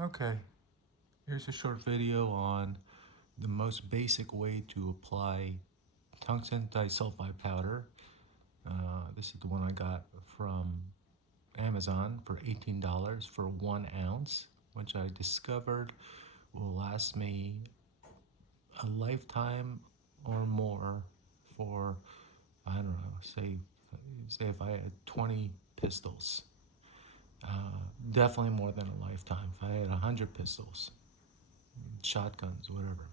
Okay, here's a short video on the most basic way to apply tungsten disulfide powder. This is the one I got from Amazon for $18 for 1 ounce, which I discovered will last me a lifetime or more for, I don't know, say if I had 20 pistols. Definitely more than a lifetime. If I had 100 pistols, shotguns, whatever.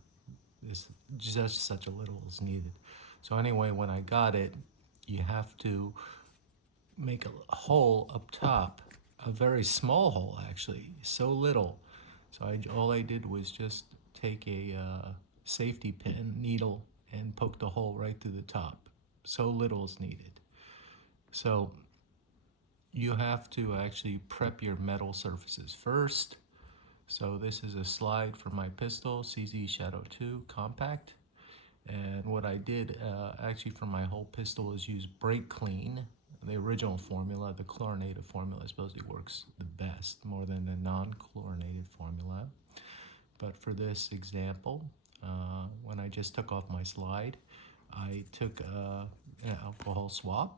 It's just such a little is needed. So anyway, when I got it, you have to make a hole up top, a very small hole actually, so little. So all I did was just take a safety pin needle and poke the hole right through the top. So little is needed. So you have to actually prep your metal surfaces first. So this is a slide for my pistol, CZ Shadow 2 Compact. And what I did actually for my whole pistol is use Brake Clean, the original formula. The chlorinated formula supposedly works the best, more than the non-chlorinated formula. But for this example, when I just took off my slide, I took an alcohol swab,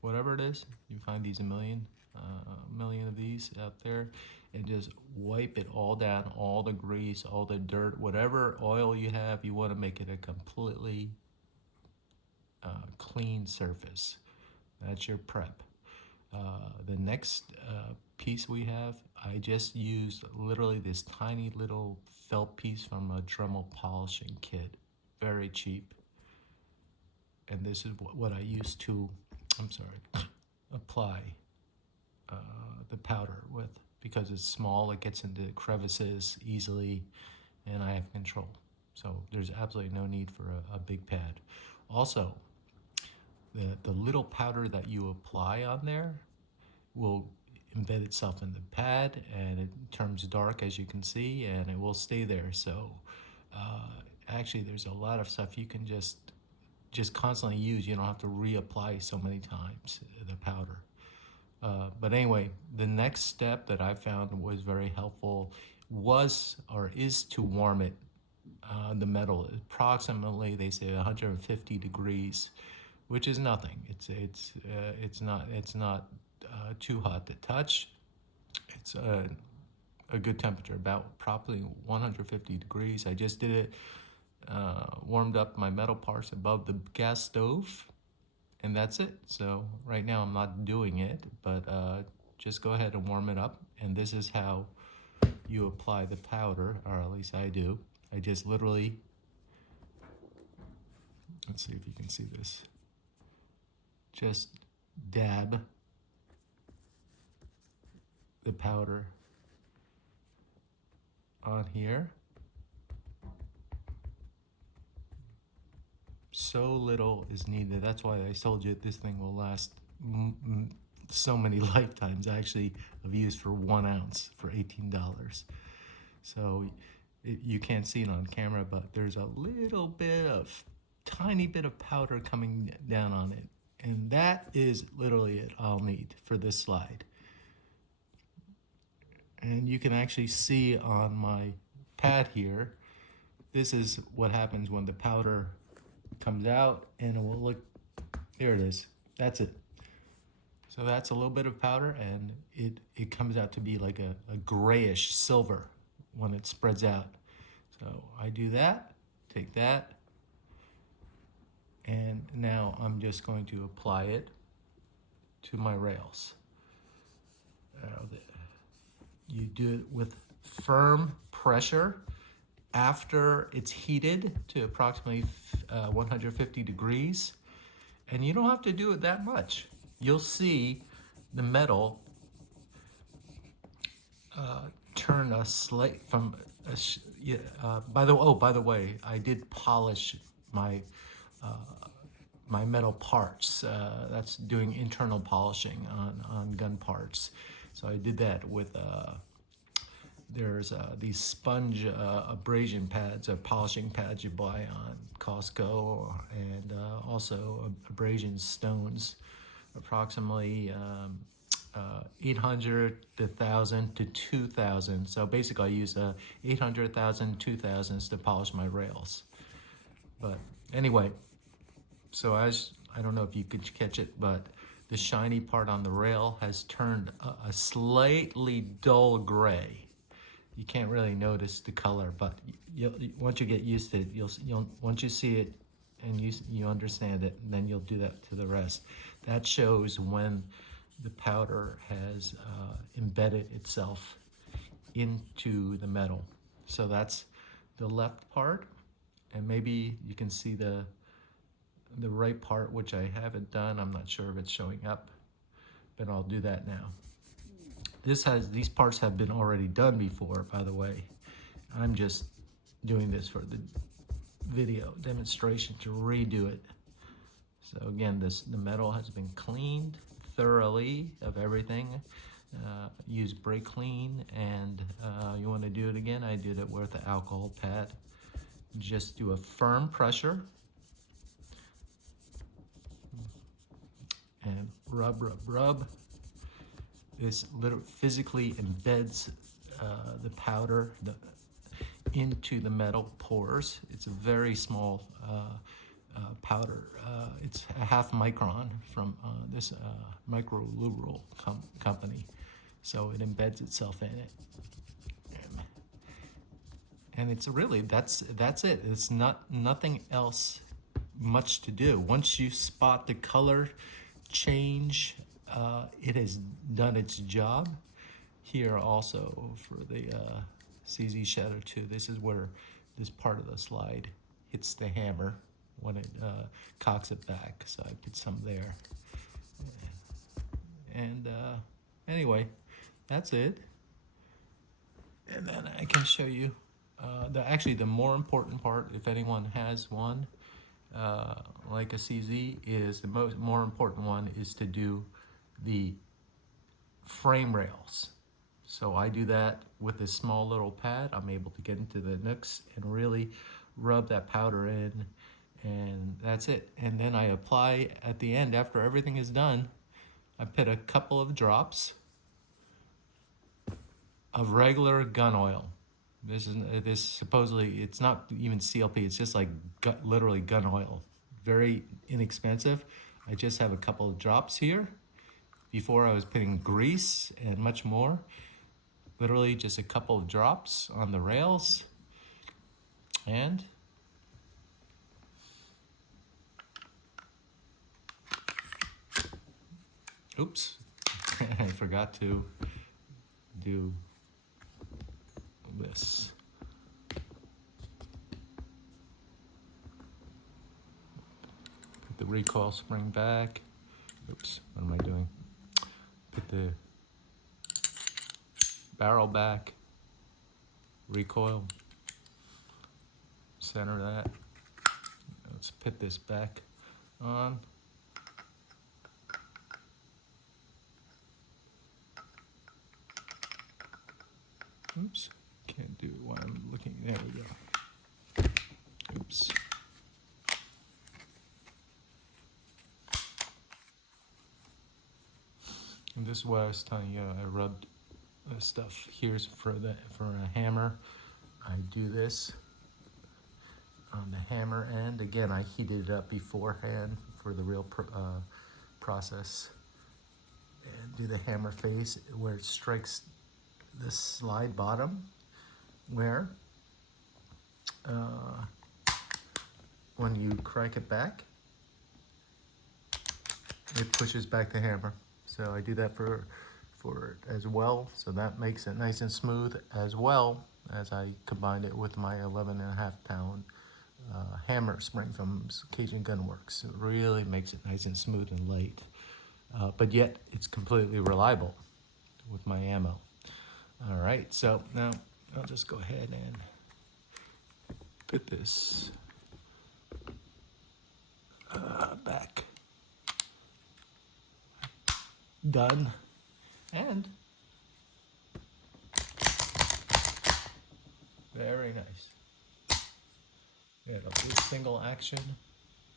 whatever it is. You find these a million of these out there, and just wipe it all down, all the grease, all the dirt, whatever oil you have. You want to make it a completely clean surface. That's your prep. The next piece we have, I just used literally this tiny little felt piece from a Dremel polishing kit, very cheap. And this is what I used to, apply the powder with, because it's small, it gets into crevices easily, and I have control. So there's absolutely no need for a big pad. Also, the little powder that you apply on there will embed itself in the pad, and it turns dark, as you can see, and it will stay there. So actually there's a lot of stuff you can just constantly use. You don't have to reapply so many times the powder. But anyway, the next step that I found was very helpful is to warm it. The metal, approximately, they say 150 degrees, which is nothing. It's not too hot to touch. It's a good temperature, about probably 150 degrees. I just did it, warmed up my metal parts above the gas stove, and that's it. So right now I'm not doing it, but just go ahead and warm it up. And this is how you apply the powder, or at least I do. I just literally, let's see if you can see this, just dab the powder on here. So little is needed. That's why I told you this thing will last so many lifetimes. I actually have used for 1 ounce for $18. So you can't see it on camera, but there's a little bit of, tiny bit of powder coming down on it. And that is literally it I'll need for this slide. And you can actually see on my pad here, this is what happens when the powder comes out, and it will look, there it is, that's it. So that's a little bit of powder, and it comes out to be like a grayish silver when it spreads out. So I do that, take that, and now I'm just going to apply it to my rails. You do it with firm pressure after it's heated to approximately 150 degrees. And you don't have to do it that much. You'll see the metal turn a slight from by the way, I did polish my my metal parts. That's doing internal polishing on gun parts. So I did that with there's these sponge abrasion pads or polishing pads you buy on Costco, and also abrasion stones, approximately 800 to 1,000 to 2,000. So basically I use 800, 1,000, 2,000s to polish my rails. But anyway, so as I don't know if you could catch it, but the shiny part on the rail has turned a slightly dull gray. You can't really notice the color, but once you get used to it, you'll once you see it and you understand it, and then you'll do that to the rest. That shows when the powder has embedded itself into the metal. So that's the left part, and maybe you can see the right part, which I haven't done. I'm not sure if it's showing up, but I'll do that now. These parts have been already done before, by the way. I'm just doing this for the video demonstration to redo it. So again, the metal has been cleaned thoroughly of everything. Use brake clean, and you want to do it again, I did it with the alcohol pad. Just do a firm pressure and rub, rub, rub. This literally physically embeds the powder into the metal pores. It's a very small powder. It's a half micron from this micro lubricant company. So it embeds itself in it. And it's really, that's it. It's nothing else much to do. Once you spot the color change, it has done its job. Here also for the CZ Shadow 2, this is where this part of the slide hits the hammer when it cocks it back. So I put some there. And anyway, that's it. And then I can show you actually the more important part, if anyone has one, like a CZ, is the more important one is to do the frame rails. So I do that with this small little pad. I'm able to get into the nooks and really rub that powder in, and that's it. And then I apply at the end, after everything is done, I put a couple of drops of regular gun oil. This supposedly, it's not even CLP, it's just like literally gun oil. Very inexpensive. I just have a couple of drops here. Before I was putting grease and much more. Literally just a couple of drops on the rails. And oops, I forgot to do this. Put the recoil spring back. Oops, what am I doing? Put the barrel back, recoil, center that. Let's put this back on. Oops, can't do it while I'm looking. There we go. Oops. And this is what I was telling you, I rubbed the stuff. Here's for a hammer. I do this on the hammer end. Again, I heated it up beforehand for the real process. And do the hammer face where it strikes the slide bottom, where when you crank it back, it pushes back the hammer. So I do that for it as well. So that makes it nice and smooth, as well as I combined it with my 11.5 pound hammer spring from Cajun Gunworks. It really makes it nice and smooth and light, but yet it's completely reliable with my ammo. All right, so now I'll just go ahead and put this back. Done. And very nice. We had a big single action.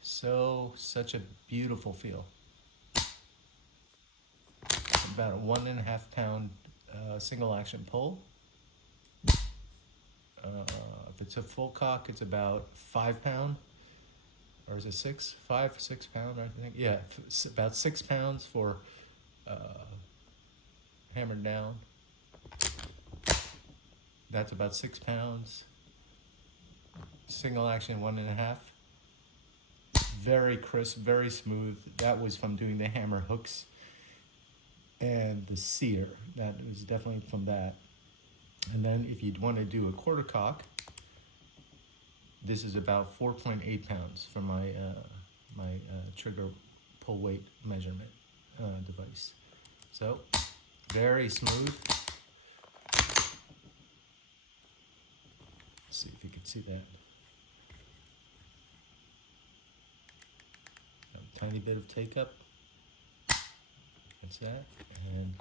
Such a beautiful feel. about a 1.5 pound single action pull. If it's a full cock, it's about 5 pound, or is it 6? 5, 6 pound, I think. Yeah, it's about 6 pounds for hammered down. That's about 6 pounds. Single action 1.5. Very crisp, very smooth. That was from doing the hammer hooks and the sear. That was definitely from that. And then if you'd want to do a quarter cock, this is about 4.8 pounds for my trigger pull weight measurement device. So very smooth. Let's see if you can see that. A tiny bit of take up. That's that. And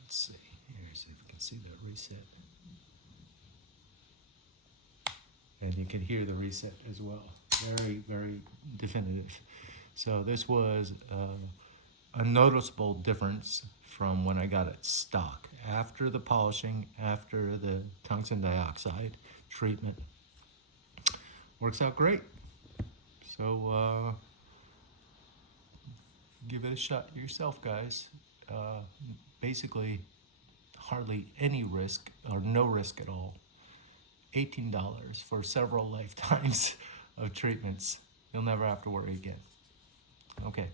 let's see. Here, see if you can see that reset. And you can hear the reset as well. Very, very definitive. So this was a noticeable difference from when I got it stock. After the polishing, after the tungsten dioxide treatment. Works out great. So give it a shot yourself, guys. Basically, hardly any risk or no risk at all. $18 for several lifetimes of treatments. You'll never have to worry again. Okay.